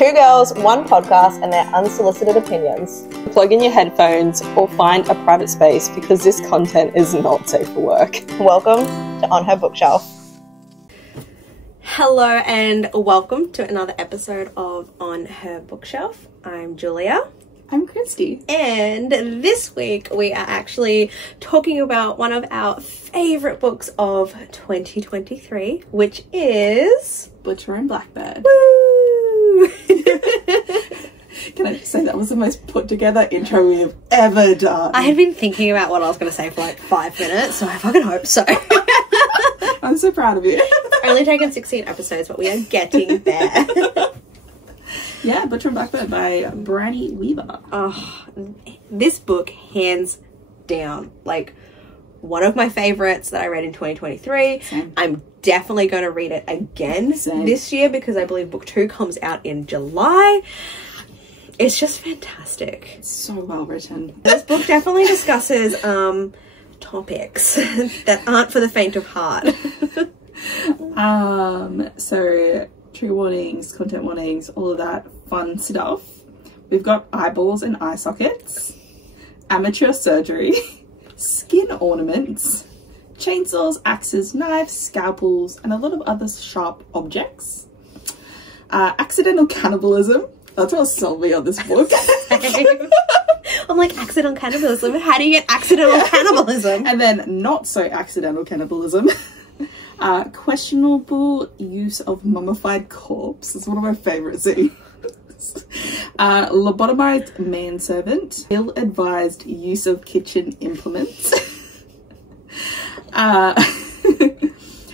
Two girls, one podcast, and their unsolicited opinions. Plug in your headphones or find a private space because this content is not safe for work. Welcome to On Her Bookshelf. Hello and welcome to another episode of On Her Bookshelf. I'm Julia. I'm Christy. And this week we are actually talking about one of our favourite books of 2023, which is... Butcher and Blackbird. Woo! Can I just say that was the most put together intro we have ever done? I had been thinking about what I was going to say for like 5 minutes, so I fucking hope so. I'm so proud of you. It's only taken 16 episodes, but we are getting there. Yeah, Butcher and Blackbird by Brynne Weaver. Oh, this book, hands down, like one of my favorites that I read in 2023. Same. I'm definitely going to read it again Same. this year because I believe book 2 comes out in July. It's just fantastic. It's so well written. This book definitely discusses topics that aren't for the faint of heart. So trigger warnings, content warnings, all of that fun stuff. We've got eyeballs and eye sockets, amateur surgery, skin ornaments, chainsaws, axes, knives, scalpels, and a lot of other sharp objects. Accidental cannibalism. That's what sold me on this book. I'm like, accidental cannibalism? How do you get accidental cannibalism? And then not so accidental cannibalism. Questionable use of mummified corpse. It's one of my favourite scenes. Lobotomized manservant. Ill-advised use of kitchen implements.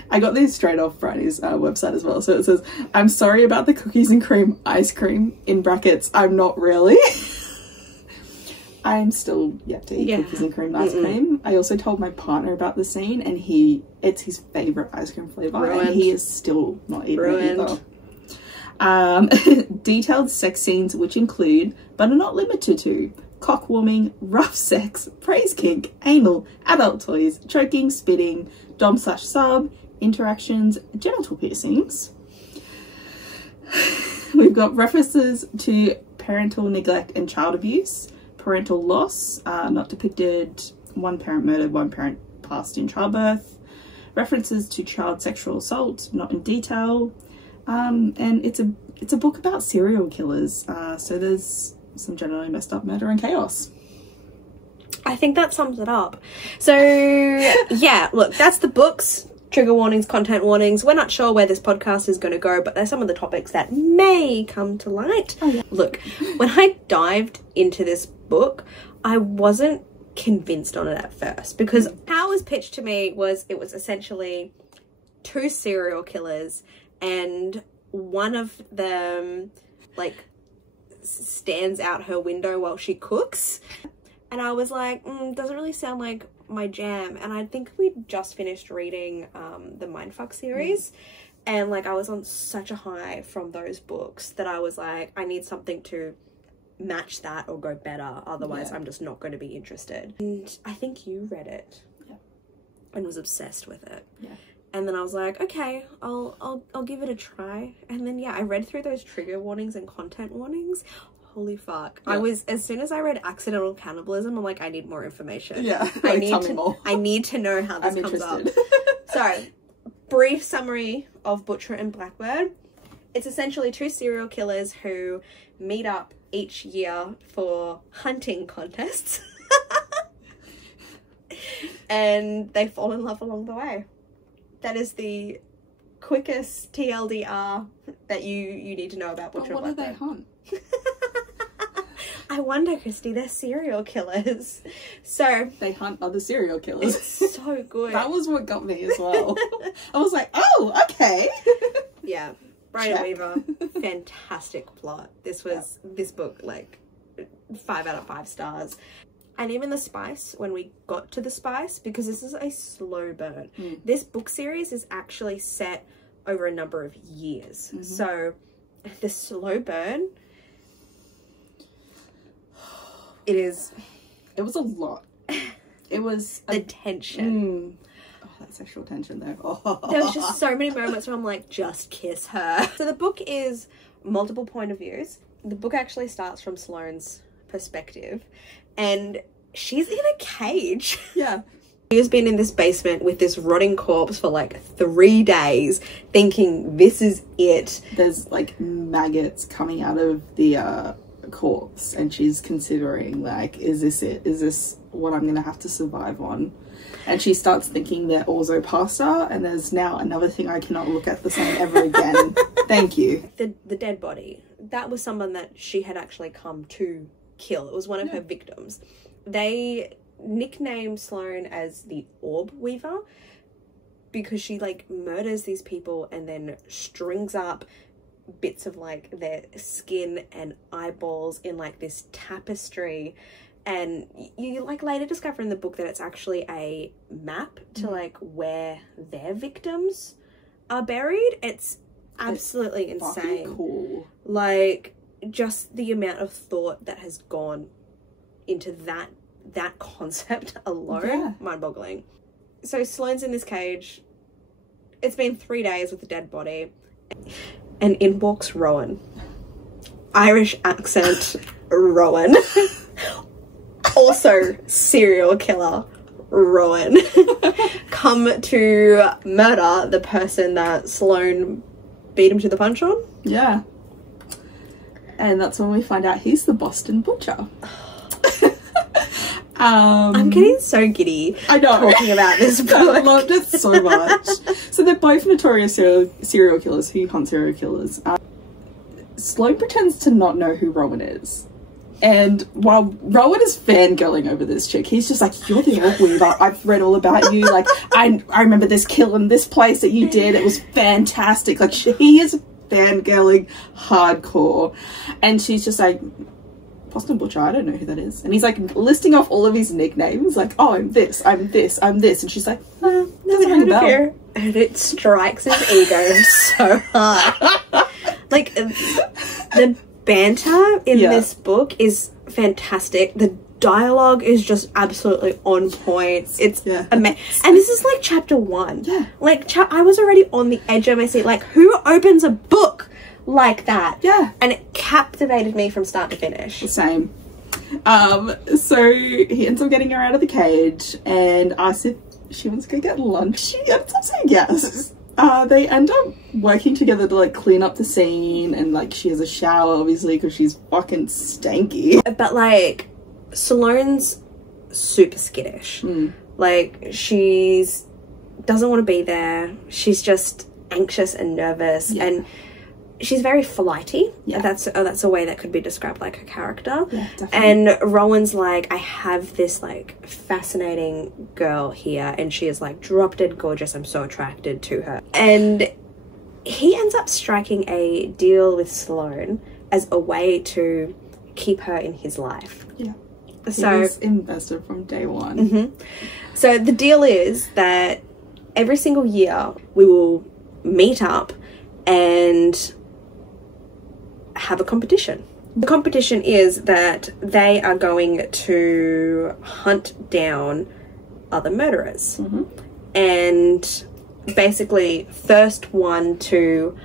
I got these straight off Bryne's website as well. So it says, I'm sorry about the cookies and cream ice cream, in brackets, I'm not really. I'm still yet to eat cookies and cream ice cream. I also told my partner about the scene and it's his favourite ice cream flavour and he is still not eating it either. Detailed sex scenes which include, but are not limited to, cock warming, rough sex, praise kink, anal, adult toys, choking, spitting, dom/sub, interactions, genital piercings. We've got references to parental neglect and child abuse, parental loss, not depicted, one parent murdered, one parent passed in childbirth, references to child sexual assault, not in detail, and it's a book about serial killers, so there's some generally messed up murder and chaos. I think that sums it up. So, yeah, look, that's the books. Trigger warnings, content warnings. We're not sure where this podcast is going to go, but there's some of the topics that may come to light. Oh, yeah. Look, when I dived into this book, I wasn't convinced on it at first because how it was pitched to me was it was essentially 2 serial killers and one of them, like, stands out her window while she cooks. And I was like, doesn't really sound like my jam. And I think we'd just finished reading the Mindfuck series. And like I was on such a high from those books that I was like, I need something to match that or go better. Otherwise, I'm just not going to be interested. And I think you read it and was obsessed with it. Yeah. And then I was like, okay, I'll give it a try. And then, yeah, I read through those trigger warnings and content warnings. Holy fuck. Yeah. As soon as I read accidental cannibalism, I'm like, I need more information. Yeah, like, tell me more. I need to know how this comes up. So, brief summary of Butcher and Blackbird. It's essentially 2 serial killers who meet up each year for hunting contests. And they fall in love along the way. That is the quickest TLDR that you need to know about Butcher and Blackbird. What do they hunt? I wonder, Christy, they're serial killers. So they hunt other serial killers. It's so good. That was what got me as well. I was like, oh, okay. Yeah. Brynne Weaver, fantastic plot. This book, like 5 out of 5 stars. And even the spice, when we got to the spice, because this is a slow burn. This book series is actually set over a number of years. So the slow burn, it was a lot. It was the tension. Oh, that sexual tension though. There was just so many moments where I'm like, just kiss her. So the book is multiple point of views. The book actually starts from Sloane's perspective, and she's in a cage. Yeah. She has been in this basement with this rotting corpse for like 3 days, thinking this is it. There's like maggots coming out of the corpse, and she's considering like, is this it? Is this what I'm gonna have to survive on? And she starts thinking they're also pasta, and there's now another thing I cannot look at the same ever again. Thank you. The dead body. That was someone that she had actually come to kill. It was one of her victims. They nicknamed Sloane as the Orb Weaver because she like murders these people and then strings up bits of like their skin and eyeballs in like this tapestry, and you like later discover in the book that it's actually a map to like where their victims are buried. It's absolutely insane. Cool. Like just the amount of thought that has gone into that concept alone, mind-boggling. So Sloane's in this cage. It's been 3 days with a dead body, and in walks Rowan. Irish accent Rowan. Also serial killer Rowan. Come to murder the person that Sloane beat him to the punch on. Yeah. And that's when we find out he's the Boston Butcher. I'm getting so giddy. I know. Talking about this book. I loved it so much. So they're both notorious serial killers who hunt serial killers. Sloane pretends to not know who Rowan is. And while Rowan is fangirling over this chick, he's just like, you're the Orb Weaver. I've read all about you. Like, I remember this kill in this place that you did. It was fantastic. Like, he is fangirling hardcore. And she's just like, Boston Butcher, I don't know who that is. And he's like listing off all of his nicknames, like, oh, I'm this, I'm this, I'm this. And she's like, doesn't ring a bell. And it strikes his ego so hard. Like, the banter in this book is fantastic. The dialogue is just absolutely on point. It's amazing. And this is like chapter 1. Yeah. Like, I was already on the edge of my seat. Like, who opens a book like that? Yeah. And it captivated me from start to finish. Same. So he ends up getting her out of the cage and asks if she wants to go get lunch. She ends up saying yes. They end up working together to like clean up the scene, and like she has a shower obviously because she's fucking stanky. But like Sloane's super skittish. Like she's doesn't want to be there. She's just anxious and nervous, and she's very flighty. That's a way that could be described, like her character. And Rowan's like, I have this like fascinating girl here, and she is like drop dead gorgeous. I'm so attracted to her. And he ends up striking a deal with Sloane as a way to keep her in his life. So he's invested from day one. So the deal is that every single year we will meet up and have a competition. The competition is that they are going to hunt down other murderers. And basically first one to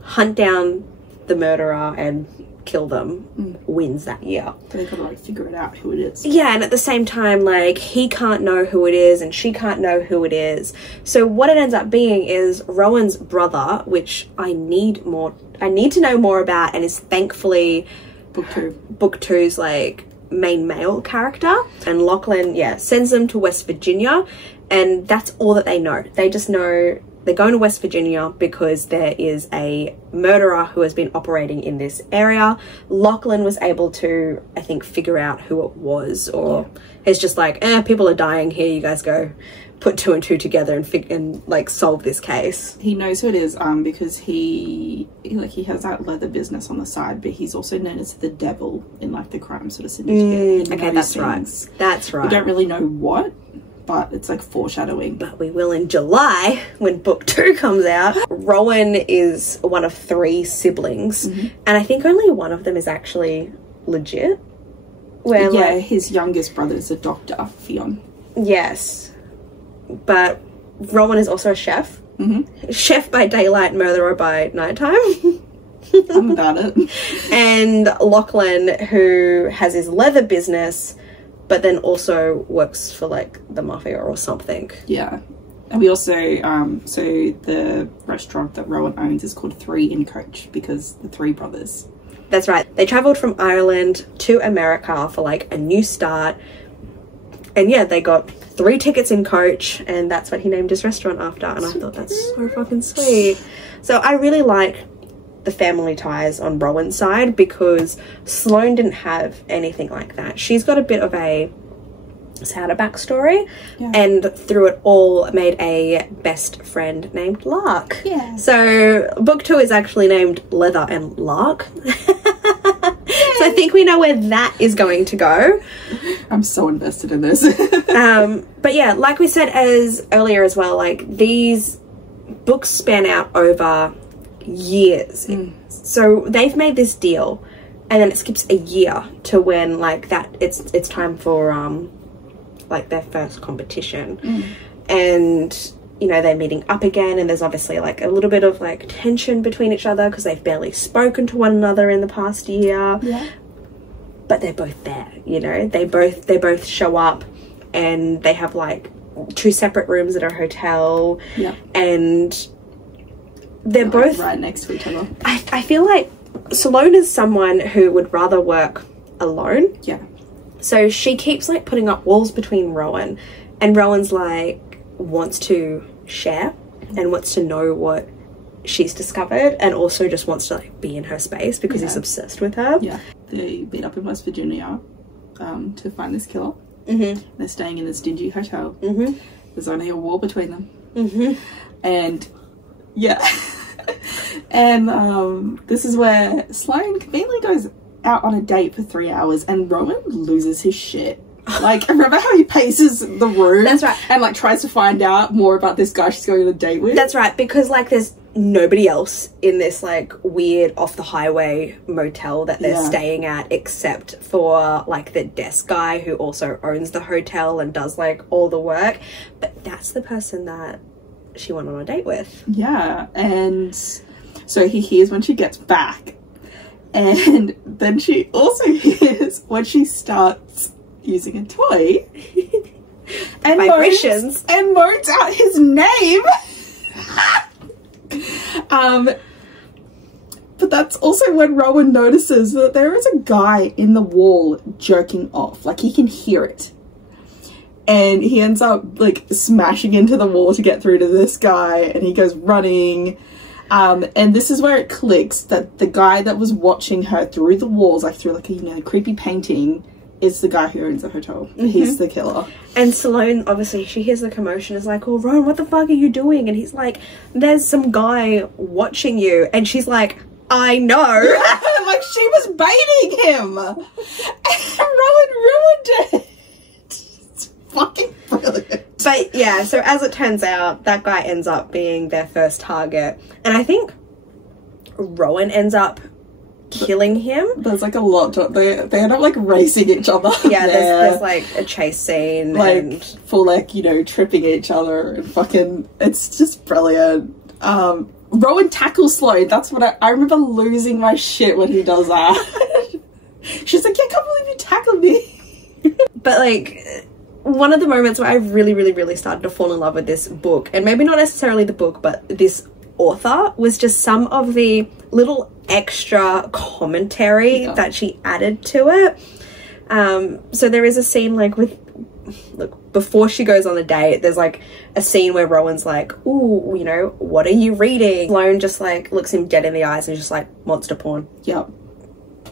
hunt down the murderer and kill them wins that year. They gotta like figure it out who it is. Yeah, and at the same time, like, he can't know who it is and she can't know who it is. So what it ends up being is Rowan's brother, which I need to know more about, and is thankfully book two's like main male character. And Lachlan sends them to West Virginia, and that's all that they know. They just know they're going to West Virginia because there is a murderer who has been operating in this area. Lachlan was able to, I think, figure out who it was, or it's just like, people are dying here, you guys go put 2 and 2 together and like solve this case. He knows who it is because he has that leather business on the side, but he's also known as the devil in like the crime sort of syndicate. Okay, that's right. That's right. We don't really know what, but it's like foreshadowing. But we will in July when book 2 comes out. Rowan is one of 3 siblings, and I think only one of them is actually legit. Where his youngest brother is a doctor, Fionn. Yes, but Rowan is also a chef. Chef by daylight, murderer by nighttime. I'm about it. And Lachlan, who has his leather business, but then also works for like the mafia or something. Yeah. And we also, so the restaurant that Rowan owns is called Three in Coach because the three brothers. That's right. They travelled from Ireland to America for like a new start. And yeah, they got 3 tickets in coach, and that's what he named his restaurant after. And I thought that's so fucking sweet. So I really like the family ties on Rowan's side because Sloane didn't have anything like that. She's got a bit of a sadder backstory, and through it all made a best friend named Lark. Yeah. So book 2 is actually named Leather and Lark. So I think we know where that is going to go. I'm so invested in this. But yeah, like we said earlier as well, like these books span out over years. So they've made this deal, and then it skips a year to when like that it's time for like their first competition. And you know, they're meeting up again, and there's obviously like a little bit of like tension between each other because they've barely spoken to one another in the past year. Yeah. But they're both there, you know, they both show up, and they have like 2 separate rooms at a hotel. Yeah. And they're both right next to each other. I feel like Sloane is someone who would rather work alone. Yeah. So she keeps like putting up walls between Rowan, and Rowan's like wants to share and wants to know what she's discovered, and also just wants to like be in her space because he's obsessed with her. Yeah. They meet up in West Virginia to find this killer. They're staying in this dingy hotel. There's only a wall between them. And yeah. And this is where Sloane conveniently goes out on a date for 3 hours, and Rowan loses his shit. Like, remember how he paces the room? That's right. And like tries to find out more about this guy she's going on a date with? That's right, because like there's nobody else in this like weird off the highway motel that they're staying at except for like the desk guy who also owns the hotel and does like all the work. But that's the person that she went on a date with. Yeah. And so he hears when she gets back, and then she also hears when she starts using a toy and vibrations moans out his name. But that's also when Rowan notices that there is a guy in the wall jerking off. Like, he can hear it. And he ends up like smashing into the wall to get through to this guy, and he goes running. And this is where it clicks that the guy that was watching her through the walls, like through like a, you know, creepy painting, is the guy who owns the hotel. He's the killer. And Sloane, obviously, she hears the commotion, is like, oh, Rowan, what the fuck are you doing? And he's like, there's some guy watching you. And she's like, I know. Like, she was baiting him. And Rowan ruined it. It's fucking brilliant. But yeah, so as it turns out, that guy ends up being their first target. And I think Rowan ends up killing him. There's like a lot to, they end up like racing each other. Yeah, there's like a chase scene, like and for like, you know, tripping each other and fucking, it's just brilliant. Rowan tackles Sloane. That's what I remember losing my shit when he does that. She's like, yeah, I can't believe you tackled me. But like, one of the moments where I really started to fall in love with this book, and maybe not necessarily the book, but this author, was just some of the little extra commentary that she added to it. So there is a scene like with, look, before she goes on the date, there's like a scene where Rowan's like, ooh, you know, what are you reading? Sloane just like looks him dead in the eyes and just like, monster porn. Yep.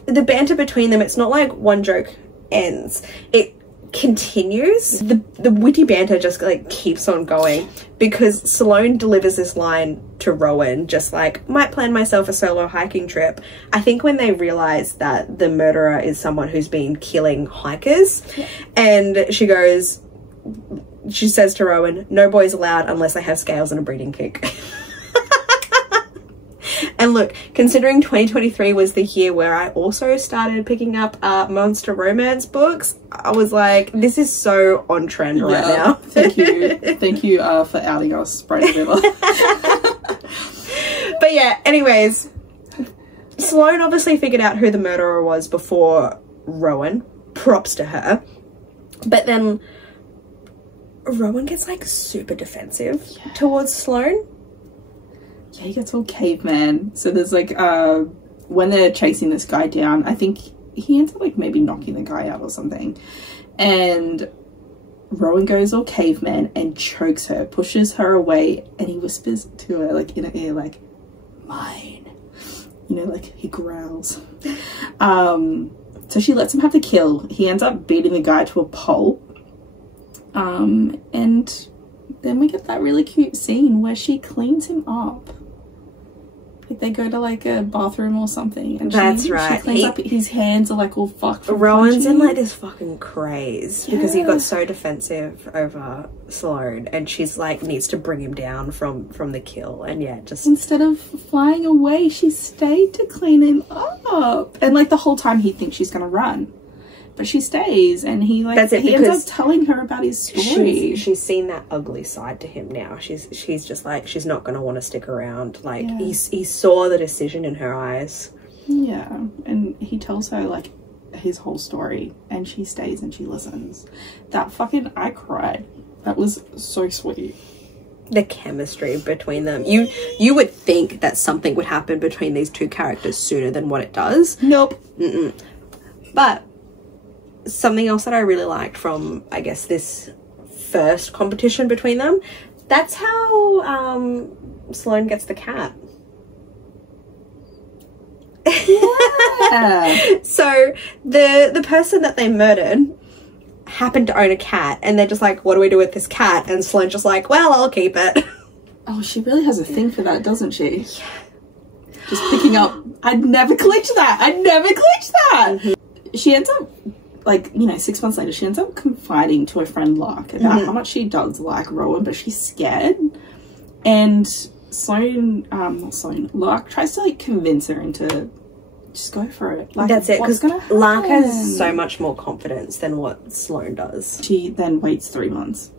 The banter between them, it's not like one joke ends. It continues. The witty banter just like keeps on going, because Sloane delivers this line to Rowan, just like, might plan myself a solo hiking trip. I think when they realize that the murderer is someone who's been killing hikers, and she says to Rowan, no boys allowed unless they have scales and a breeding kick. And look, considering 2023 was the year where I also started picking up monster romance books, I was like, this is so on trend right now. Thank you. Thank you for outing us, Brynne. But yeah, anyways, Sloane obviously figured out who the murderer was before Rowan. Props to her. But then Rowan gets like super defensive towards Sloane. Yeah, he gets all caveman. So there's like when they're chasing this guy down, I think he ends up like maybe knocking the guy out or something, and Rowan goes all caveman and chokes her, pushes her away, and he whispers to her like in her ear like, mine, you know, like he growls. So she lets him have the kill. He ends up beating the guy to a pulp, and then we get that really cute scene where she cleans him up. Like they go to like a bathroom or something, and that's right. She cleans up. His hands are like all fucked. Rowan's in like this fucking craze because he got so defensive over Sloane, and she's like needs to bring him down from the kill, and just instead of flying away, she stayed to clean him up, and like the whole time he thinks she's gonna run. But she stays, and he like he ends up telling her about his story. She's seen that ugly side to him now. She's just like she's not going to want to stick around. Like he saw the decision in her eyes. Yeah, and he tells her like his whole story, and she stays and she listens. I cried. That was so sweet. The chemistry between them. You would think that something would happen between these two characters sooner than what it does. Nope. But something else that I really liked from, I guess, this first competition between them, that's how Sloane gets the cat. Yeah. So the person that they murdered happened to own a cat, and they're just like, what do we do with this cat? And Sloane's just like, well, I'll keep it. Oh, she really has a thing for that, doesn't she? Yeah. Just picking up. I'd never glitch that. She ends up, like, you know, 6 months later, she ends up confiding to her friend Lark about how much she does like Rowan, but she's scared. And Lark tries to, like, convince her into just go for it. Like, that's it, because Lark has so much more confidence than what Sloane does. She then waits 3 months.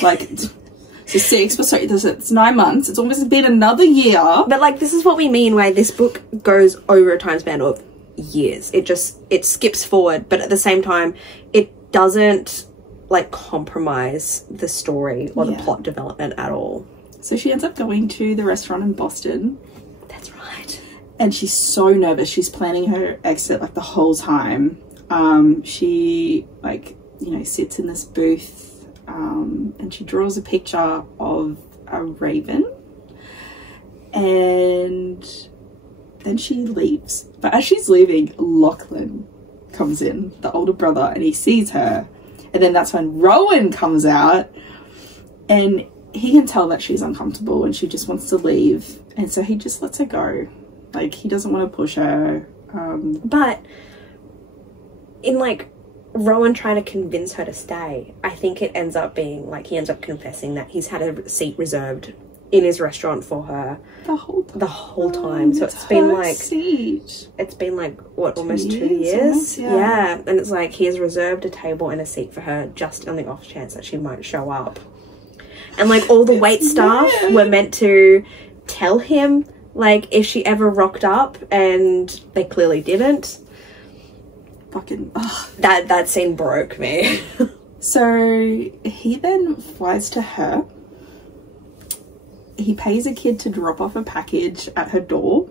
Like, so 6, but sorry, it's 9 months. It's almost been another year. But, like, this is what we mean why this book goes over a time span of years. It skips forward, but at the same time it doesn't like compromise the story or the plot development at all. So she ends up going to the restaurant in Boston. That's right. And she's so nervous. She's planning her exit like the whole time. She like, you know, sits in this booth and she draws a picture of a raven, and then she leaves. But as she's leaving, Lachlan comes in, the older brother, and he sees her. And then that's when Rowan comes out, and he can tell that she's uncomfortable and she just wants to leave. And so he just lets her go. Like, he doesn't want to push her. But in, like, Rowan trying to convince her to stay, I think it ends up being, like, he ends up confessing that he's had a seat reserved in his restaurant for her the whole time. So it's been like what, almost 2 years? Yeah. And it's like he has reserved a table and a seat for her just on the off chance that she might show up. And like all the wait staff were meant to tell him like if she ever rocked up, and they clearly didn't. Fucking that scene broke me. So he then flies to her. He pays a kid to drop off a package at her door,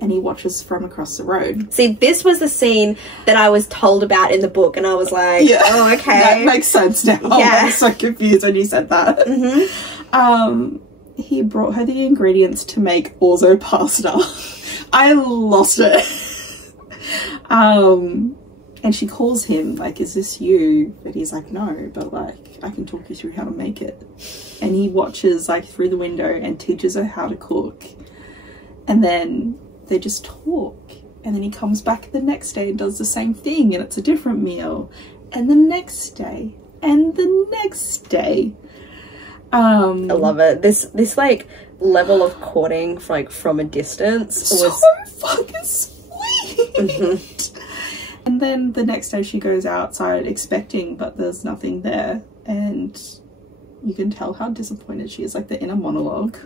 and he watches from across the road. See, this was the scene that I was told about in the book, and I was like, oh, okay. That makes sense now. I was so confused when you said that. He brought her the ingredients to make orzo pasta. I lost it. And she calls him, like, is this you? But he's like, no, but like, I can talk you through how to make it. And he watches like through the window and teaches her how to cook. And then they just talk. And then he comes back the next day and does the same thing, and it's a different meal. And the next day, and the next day. I love it. This like level of courting like from a distance was so fucking sweet. And then the next day she goes outside expecting, but there's nothing there. And you can tell how disappointed she is, like the inner monologue.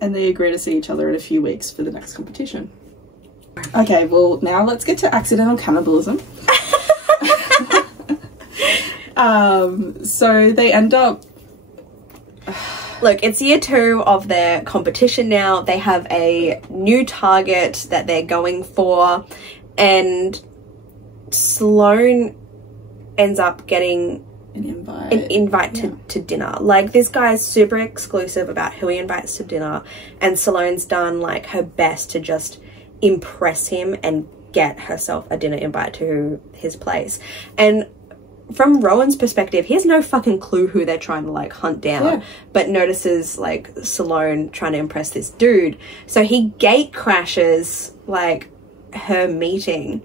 And they agree to see each other in a few weeks for the next competition. Okay, well, now let's get to accidental cannibalism. So they end up... Look, it's year 2 of their competition now. They have a new target that they're going for, and Sloane ends up getting an invite to dinner. Like, this guy's super exclusive about who he invites to dinner, and Sloane's done like her best to just impress him and get herself a dinner invite to his place. And from Rowan's perspective, he has no fucking clue who they're trying to like hunt down, but notices like Sloane trying to impress this dude. So he gate crashes like her meeting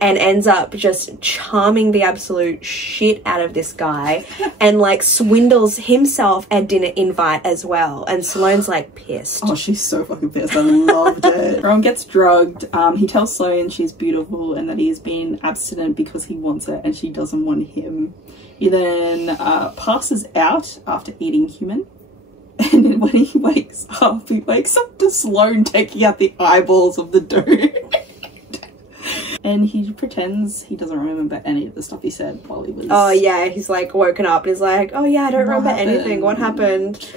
and ends up just charming the absolute shit out of this guy and like swindles himself a dinner invite as well. And Sloane's like pissed. Oh, she's so fucking pissed. I loved it. Rowan gets drugged. He tells Sloane she's beautiful and that he has been abstinent because he wants her and she doesn't want him. He then passes out after eating human. And then when he wakes up to Sloane taking out the eyeballs of the dude. And he pretends he doesn't remember any of the stuff he said while he was... Oh, yeah. He's, like, woken up. He's like, oh, yeah, I don't remember anything. What happened?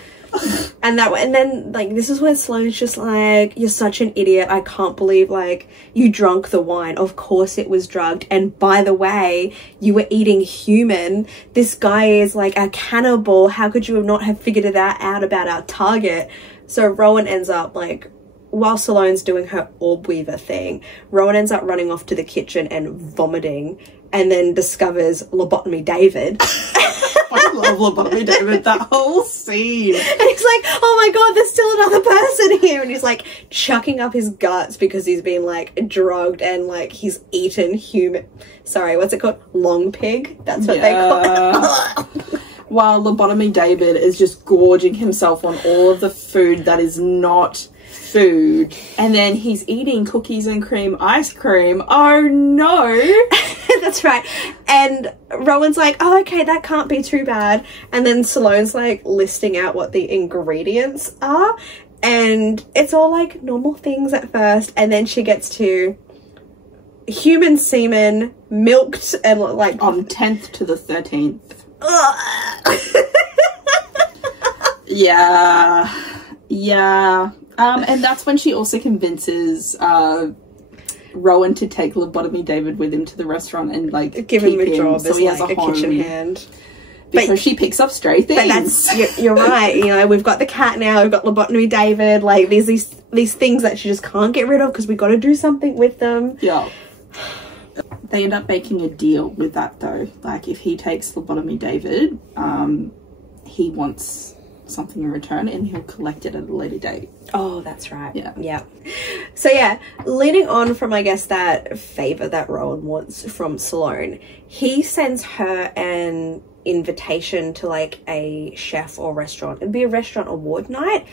And then, like, this is where Sloane's just like, you're such an idiot. I can't believe, like, you drunk the wine. Of course it was drugged. And by the way, you were eating human. This guy is, like, a cannibal. How could you not have figured that out about our target? So Rowan ends up, like... While Sloane's doing her orb weaver thing, Rowan ends up running off to the kitchen and vomiting, and then discovers Lobotomy David. I love Lobotomy David, that whole scene. And he's like, oh my god, there's still another person here. And he's like chucking up his guts because he's been like drugged and like he's eaten human. Sorry, what's it called? Long pig? That's what they call it. While Lobotomy David is just gorging himself on all of the food that is not food, and then he's eating cookies and cream ice cream. Oh no. That's right. And Rowan's like, oh, okay, that can't be too bad. And then Sloane's like listing out what the ingredients are, and it's all like normal things at first, and then she gets to human semen milked and like on 10th to the 13th. Yeah. And that's when she also convinces Rowan to take Lobotomy David with him to the restaurant and like give him a job so as he has like a kitchen hand. Because she picks up stray things. But you're right. You know, we've got the cat now. We've got Lobotomy David. Like there's these things that she just can't get rid of because we got to do something with them. Yeah. They end up making a deal with that though. Like if he takes Lobotomy David, he wants something in return and he'll collect it at a later date. Oh, that's right. Yeah. So yeah, leading on from I guess that favor that Rowan wants from Sloane, he sends her an invitation to like a chef or restaurant. It'd be a restaurant award night.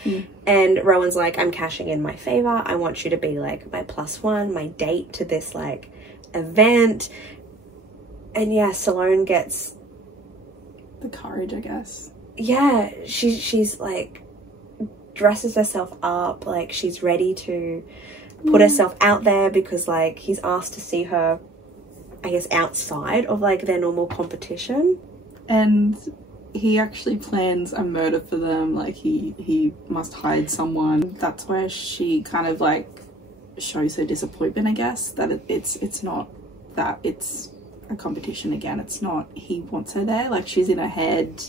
And Rowan's like, I'm cashing in my favor. I want you to be like my +1, my date to this like event. And yeah, Sloane gets the courage, I guess. Yeah, she's like dresses herself up, like she's ready to put herself out there because like he's asked to see her, I guess, outside of like their normal competition. And he actually plans a murder for them, like he must hide someone. That's where she kind of like shows her disappointment, I guess, that it's not that it's a competition again. It's not he wants her there, like she's in her head.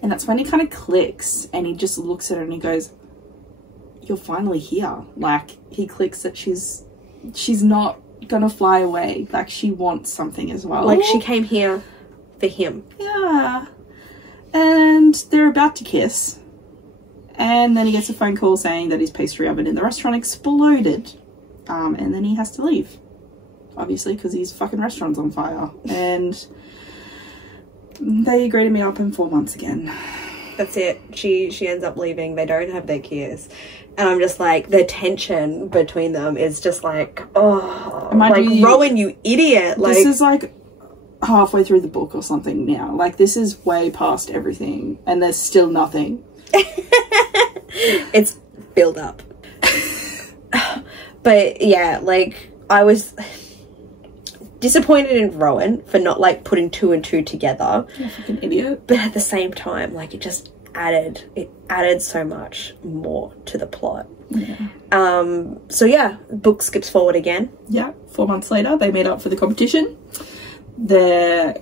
And that's when he kind of clicks and he just looks at her and he goes, you're finally here. Like he clicks that she's not gonna fly away. Like she wants something as well. Like she came here for him. Yeah. And they're about to kiss. And then he gets a phone call saying that his pastry oven in the restaurant exploded. And then he has to leave. Obviously, because his fucking restaurant's on fire. And they agree to meet up in 4 months again. That's it. She ends up leaving. They don't have their kiss. And I'm just like, the tension between them is just like, oh, like, Rowan, you idiot. Like, this is like halfway through the book or something now. Like, this is way past everything. And there's still nothing. It's build up. But yeah, like, I was disappointed in Rowan for not, like, putting 2 and 2 together. You're a fucking idiot. But at the same time, like, it added so much more to the plot. Yeah. So yeah, the book skips forward again. Yeah, 4 months later, they meet up for the competition. Their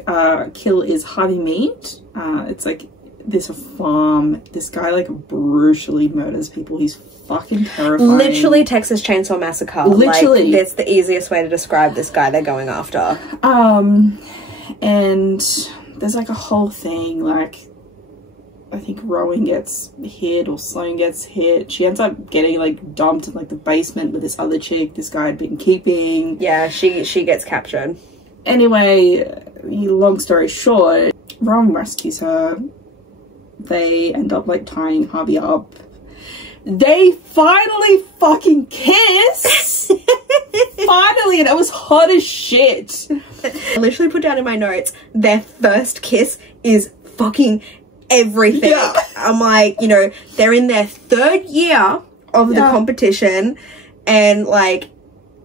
kill is Harvey Mead. It's like this farm. This guy, like, brutally murders people. He's fucking terrifying. Literally Texas Chainsaw Massacre. Literally. Like, that's the easiest way to describe this guy they're going after. And there's, like, a whole thing, like, I think Rowan gets hit or Sloane gets hit. She ends up getting, like, dumped in, like, the basement with this other chick this guy had been keeping. Yeah, she gets captured. Anyway, long story short, Rowan rescues her. They end up, like, tying Harvey up. They finally fucking kiss! Finally, and it was hot as shit. I literally put down in my notes, their first kiss is fucking everything. Yeah. I'm like, you know, they're in their 3rd year of the competition, and, like,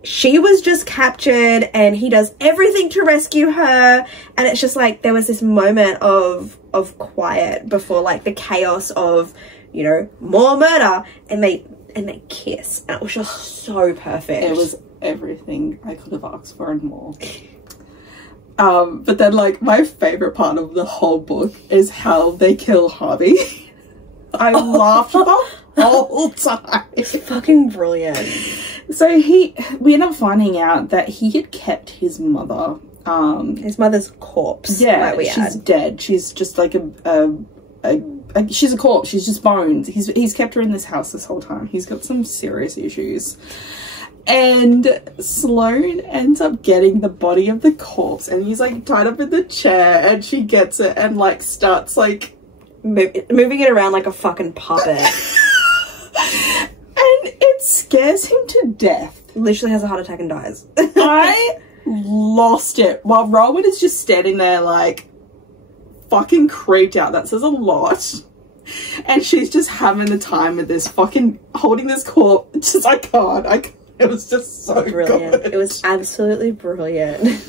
she was just captured and he does everything to rescue her, and it's just like there was this moment of quiet before, like, the chaos of, you know, more murder, and they kiss, and it was just so perfect. It was everything I could have asked for and more. But then, like, my favorite part of the whole book is how they kill Harvey. I laughed the whole time. It's fucking brilliant. So we end up finding out that he had kept his mother. His mother's corpse. Yeah, she's dead. She's just like she's a corpse. She's just bones. He's kept her in this house this whole time. He's got some serious issues. And Sloane ends up getting the body of the corpse, and he's, like, tied up in the chair, and she gets it and, like, starts, like, moving it around like a fucking puppet. And it scares him to death. Literally has a heart attack and dies. I lost it while Rowan is just standing there, like, fucking creeped out. That says a lot. And she's just having the time with this fucking holding this corpse. It's just, I can't. It was just so brilliant. good. It was absolutely brilliant.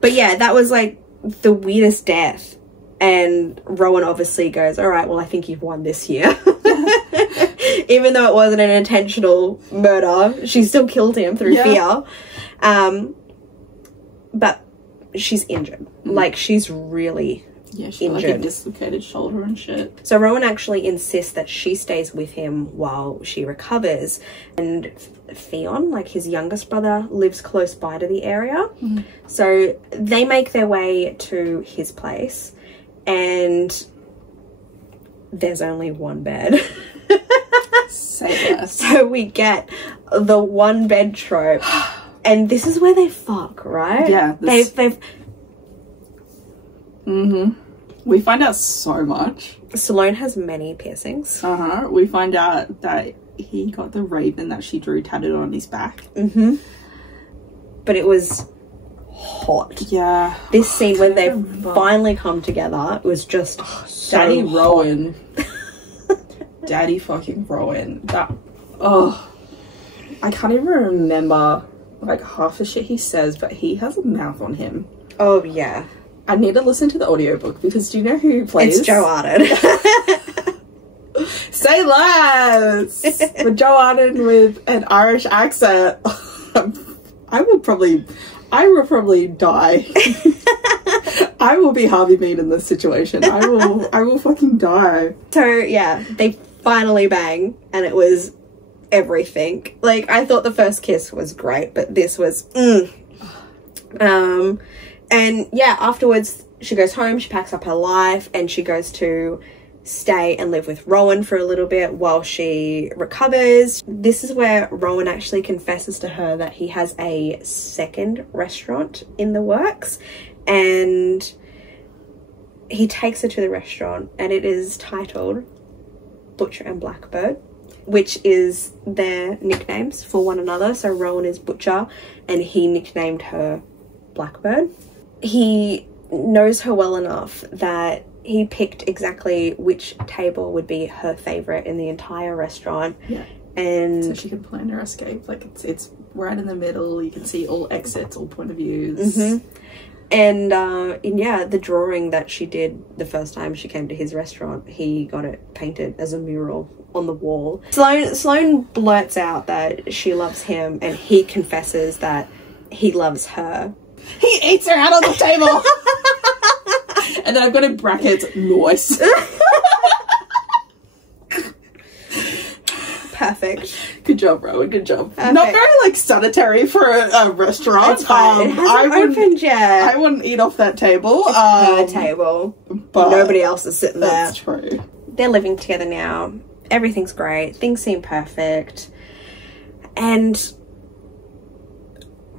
But yeah, that was, like, the weirdest death. And Rowan obviously goes, all right, well, I think you've won this year. Even though it wasn't an intentional murder, she still killed him through fear. But she's injured. Like, she's really she injured. Like a dislocated shoulder and shit. So Rowan actually insists that she stays with him while she recovers. And Theon, like his youngest brother, lives close by to the area. So they make their way to his place, and there's only one bed. Say less. So we get the one bed trope, and this is where they fuck, right? Yeah. They've We find out so much. Sloane has many piercings. We find out that he got the raven that she drew tattooed on his back. But it was hot. Yeah. This scene when they finally come together, it was just so Daddy hot. Rowan. Daddy fucking Rowan. That, I can't even remember, like, half the shit he says, but he has a mouth on him. Oh, yeah. I need to listen to the audiobook, because do you know who plays? It's Joe Arden. Say less! With Joe Arden with an Irish accent. I will probably die. I will be Harvey Mead in this situation. I will fucking die. So, yeah, they finally bang, and it was everything. Like, I thought the first kiss was great, but this was, and yeah, afterwards, she goes home, she packs up her life, and she goes to stay and live with Rowan for a little bit while she recovers. This is where Rowan actually confesses to her that he has a second restaurant in the works, and he takes her to the restaurant, and it is titled Butcher and Blackbird, which is their nicknames for one another. So Rowan is Butcher, and he nicknamed her Blackbird. He knows her well enough that he picked exactly which table would be her favorite in the entire restaurant. Yeah. And so she can plan her escape. Like, it's right in the middle. You can see all exits, all point of views. And yeah, the drawing that she did the first time she came to his restaurant, he got it painted as a mural on the wall. Sloane blurts out that she loves him, and he confesses that he loves her. He eats her out on the table. And then I've got in brackets, nice. Perfect. Good job, Rowan. Good job. Perfect. Not very like sanitary for a restaurant. It's fine. It hasn't opened yet. I wouldn't eat off that table. It's her table. But nobody else is sitting there. That's true. They're living together now. Everything's great. Things seem perfect. And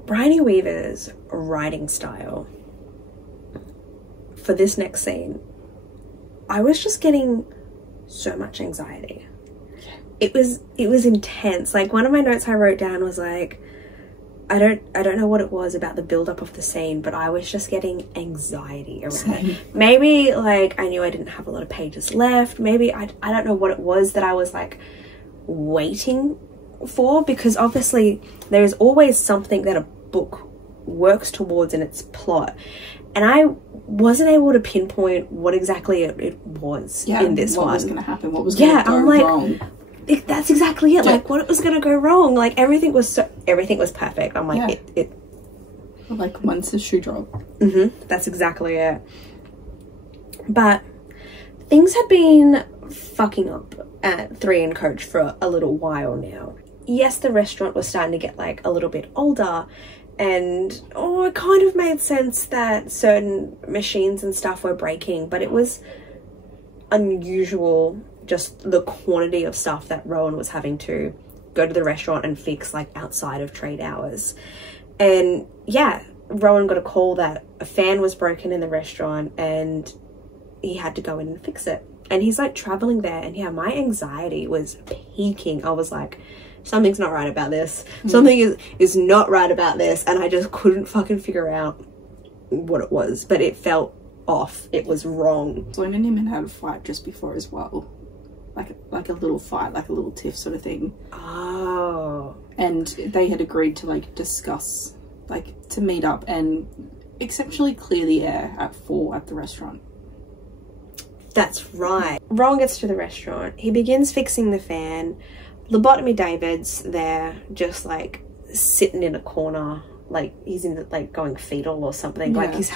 Bryony Weaver's writing style for this next scene, I was just getting so much anxiety. It was intense. Like, one of my notes I wrote down was like, I don't know what it was about the build-up of the scene, but I was just getting anxiety around it. Maybe, like, I knew I didn't have a lot of pages left. Maybe, I don't know what it was that I was, like, waiting for, because obviously there is always something that a book works towards in its plot. And I wasn't able to pinpoint what exactly it was in this one. What was going to happen? What was going to go wrong? That's exactly it. Like, what was going to go wrong? Like, everything was perfect. I'm like, like, when's the shoe drop? That's exactly it. But things had been fucking up at 3 and Coach for a little while now. Yes, the restaurant was starting to get, like, a little bit older, and it kind of made sense that certain machines and stuff were breaking, but it was unusual, just the quantity of stuff that Rowan was having to go to the restaurant and fix, like, outside of trade hours. And yeah, Rowan got a call that a fan was broken in the restaurant and he had to go in and fix it. And he's, like, traveling there, and yeah, my anxiety was peaking. I was like, something's not right about this. Something is not right about this. And I just couldn't fucking figure out what it was, but it felt off. It was wrong. Sloane and him had a fight just before as well. Like a little fight, like a little tiff sort of thing. Oh. And they had agreed to, like, discuss, like, to meet up and exceptionally clear the air at 4 at the restaurant. That's right. Rowan gets to the restaurant. He begins fixing the fan. Lobotomy David's there, just, like, sitting in a corner, like he's in like going fetal or something. Like he's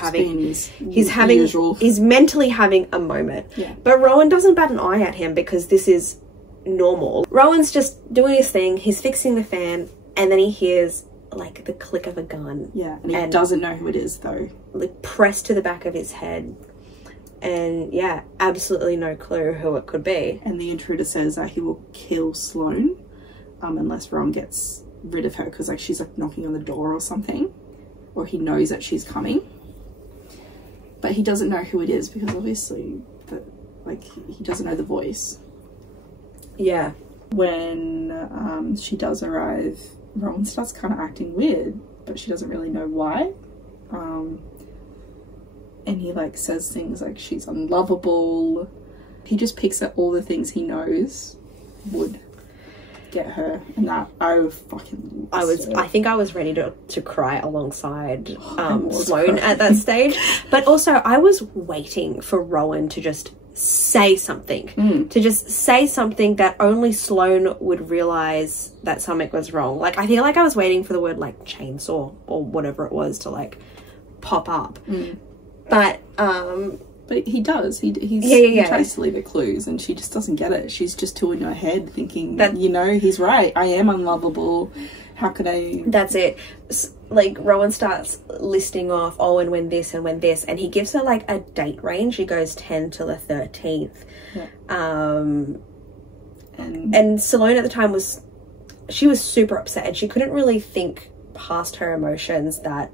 mentally having a moment. Yeah. But Rowan doesn't bat an eye at him because this is normal. Rowan's just doing his thing. He's fixing the fan, and then he hears like the click of a gun. Yeah, and he doesn't know who it is though. Like pressed to the back of his head. And yeah, absolutely no clue who it could be. And the intruder says that he will kill Sloane unless Rowan gets rid of her, because like she's like knocking on the door or something, or he knows that she's coming, but he doesn't know who it is because obviously he doesn't know the voice. Yeah. When she does arrive, Rowan starts kind of acting weird, but she doesn't really know why. And he like says things like she's unlovable. He just picks at all the things he knows would get her, and that I think I was ready to cry alongside Sloane at that stage. But also I was waiting for Rowan to just say something, to just say something that only Sloane would realize that something was wrong. Like I feel like I was waiting for the word like chainsaw or whatever it was to like pop up. But he does. He tries to leave her clues, and she just doesn't get it. She's just too in her head, thinking that he's right. I am unlovable. How could I? That's it. Like Rowan starts listing off, and when this, and he gives her like a date range. He goes 10 to the 13th. Yeah. And Sloane at the time was super upset, and she couldn't really think past her emotions that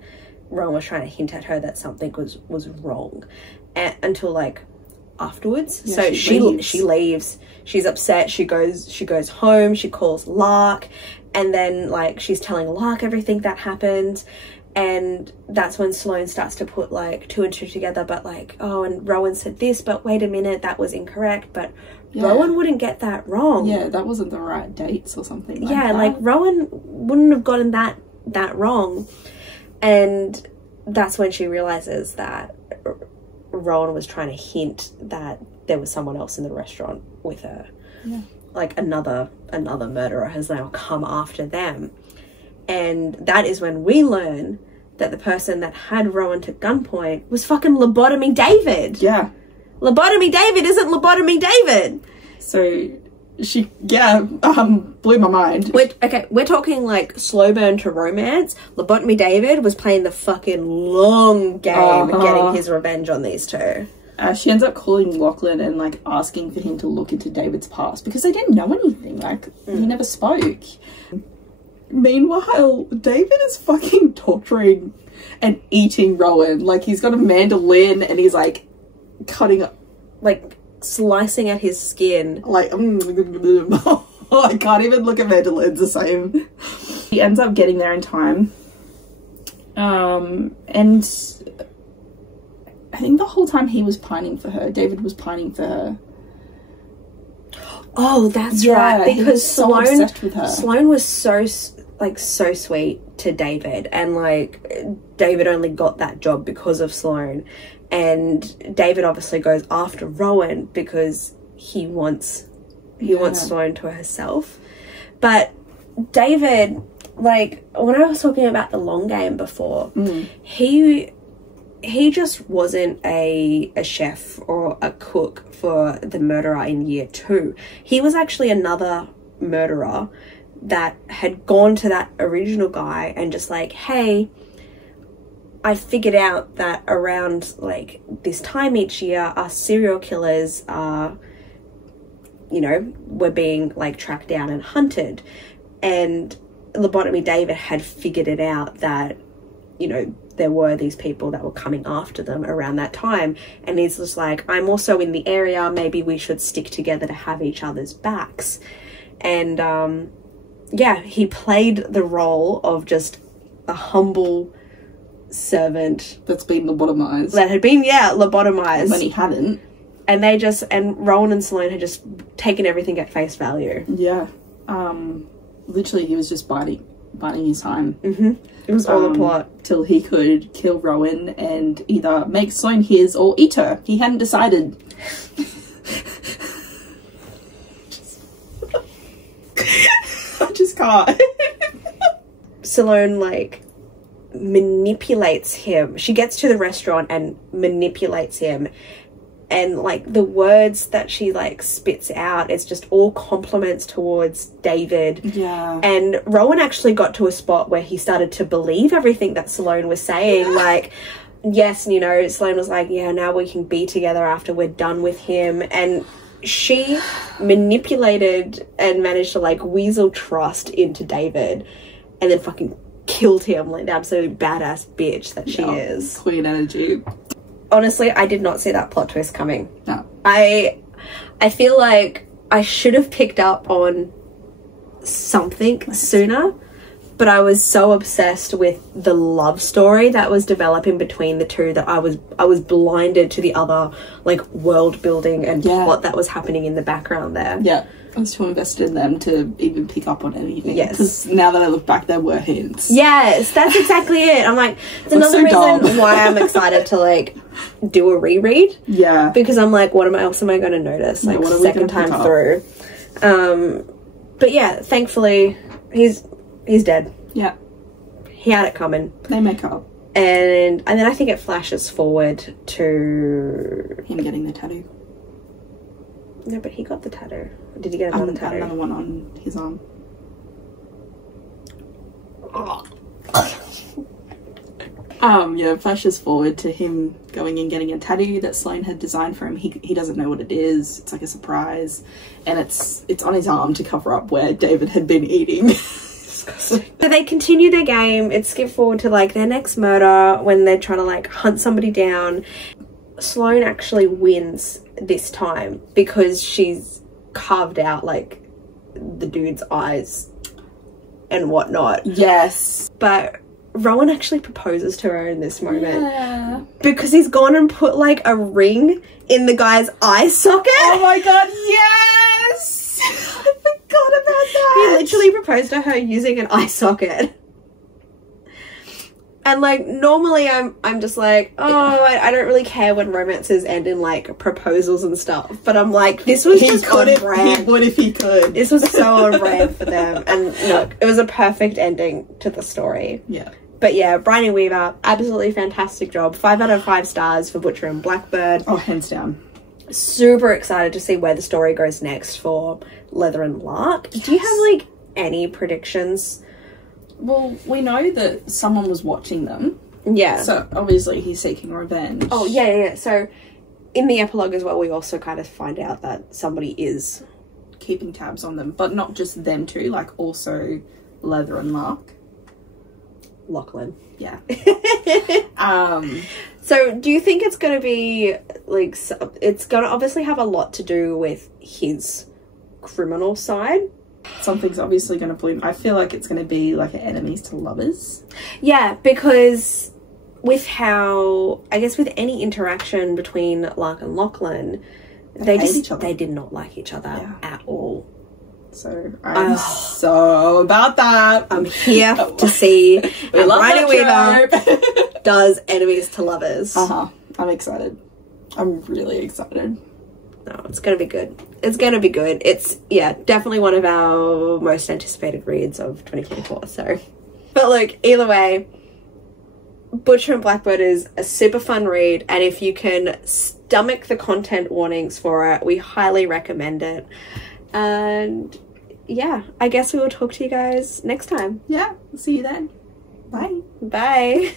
Rowan was trying to hint at her that something was wrong, until like afterwards. Yeah, so she leaves. She's upset. She goes home. She calls Lark, and then like she's telling Lark everything that happened, And that's when Sloane starts to put like 2 and 2 together, but like, oh, and Rowan said this, but wait a minute, that was incorrect. But Rowan wouldn't get that wrong. Yeah, that wasn't the right dates or something like that. Yeah, like Rowan wouldn't have gotten that wrong. And that's when she realizes that Rowan was trying to hint that there was someone else in the restaurant with her. Yeah. Like another murderer has now come after them. And that is when we learn that the person that had Rowan to gunpoint was fucking Lobotomy David. Yeah. Lobotomy David isn't Lobotomy David. So she, blew my mind. We're talking like slow burn to romance. Lobotomy David was playing the fucking long game, getting his revenge on these two. She ends up calling Lachlan and like asking for him to look into David's past because they didn't know anything. Like he never spoke. Meanwhile, David is fucking torturing and eating Rowan. Like he's got a mandolin and he's like cutting up, like slicing at his skin. Like I can't even look at mandolins the same. He ends up getting there in time. And I think the whole time he was pining for her, David was pining for her. Oh, that's right. Because so obsessed with her. Sloane was so sweet to David, and like David only got that job because of Sloane, and David obviously goes after Rowan because he wants Sloane to herself. But David, like when I was talking about the long game before, he just wasn't a chef or a cook for the murderer in year 2. He was actually another murderer that had gone to that original guy and just like, hey, I figured out that around like this time each year, our serial killers are, you know, were being like tracked down and hunted. And Lobotomy David had figured it out that, you know, there were these people that were coming after them around that time. And he's just like, I'm also in the area. Maybe we should stick together to have each other's backs. And, yeah, he played the role of just a humble servant. That's been lobotomized. That had been, lobotomized. When he hadn't. And and Rowan and Sloane had just taken everything at face value. Yeah. Literally, he was just biding his time. It was all a plot. Till he could kill Rowan and either make Sloane his or eat her. He hadn't decided. I just can't. Sloane, like, manipulates him. She gets to the restaurant and manipulates him. And, like, the words that she, like, spits out, it's just all compliments towards David. Yeah. And Rowan actually got to a spot where he started to believe everything that Sloane was saying. Like, yes, you know, Sloane was like, yeah, now we can be together after we're done with him. And she manipulated and managed to, like, weasel trust into David and then fucking killed him like the absolute badass bitch that she is. Queen energy. Honestly, I did not see that plot twist coming. No. I feel like I should have picked up on something sooner, but I was so obsessed with the love story that was developing between the two that I was blinded to the other, like, world building and plot that was happening in the background there. Yeah. I was too invested in them to even pick up on anything. Yes. Because now that I look back, there were hints. Yes, that's exactly it. I'm like, it's another reason why I'm excited to, like, do a reread. Yeah. Because I'm like, what else am I going to notice? Like, second time through. But yeah, thankfully, he's dead. Yeah. He had it coming. They make up. And then I think it flashes forward to him getting the tattoo. No, but he got the tattoo. Did he get another tattoo? Another one on his arm. Yeah, it flashes forward to him going and getting a tattoo that Sloane had designed for him. He doesn't know what it is. It's like a surprise. And it's on his arm to cover up where David had been eating. So they continue their game. It skipped forward to, like, their next murder when they're trying to, like, hunt somebody down. Sloane actually wins this time because she's carved out, like, the dude's eyes and whatnot. Yes. But Rowan actually proposes to her in this moment. Yeah. Because he's gone and put like a ring in the guy's eye socket. Oh my god, yes! I forgot about that. He literally proposed to her using an eye socket. And like normally I'm just like, oh, I don't really care when romances end in like proposals and stuff. But I'm like, this was just on brand. He would if he could. This was so on brand for them. And look, it was a perfect ending to the story. Yeah. But yeah, Brynne Weaver, absolutely fantastic job. 5 out of 5 stars for Butcher and Blackbird. Oh, hands down. Super excited to see where the story goes next for Leather and Lark. Yes. Do you have like any predictions? Well, we know that someone was watching them. Yeah. So obviously he's seeking revenge. Oh, yeah. So in the epilogue as well, we also kind of find out that somebody is keeping tabs on them, but not just them two, like also Leather and Lark. Lachlan. Yeah. So do you think it's going to be like, it's going to obviously have a lot to do with his criminal side? Something's obviously going to bloom. I feel like it's going to be like an enemies to lovers. Yeah, because with how, I guess with any interaction between Lark and Lachlan, they did not like each other at all. So I'm so about that. I'm here to see Brynne Weaver does enemies to lovers. I'm excited. I'm really excited. No, it's going to be good. It's going to be good. It's, yeah, definitely one of our most anticipated reads of 2024. So, but look, either way, Butcher and Blackbird is a super fun read. And if you can stomach the content warnings for it, we highly recommend it. And yeah, I guess we will talk to you guys next time. Yeah, see you then. Bye. Bye.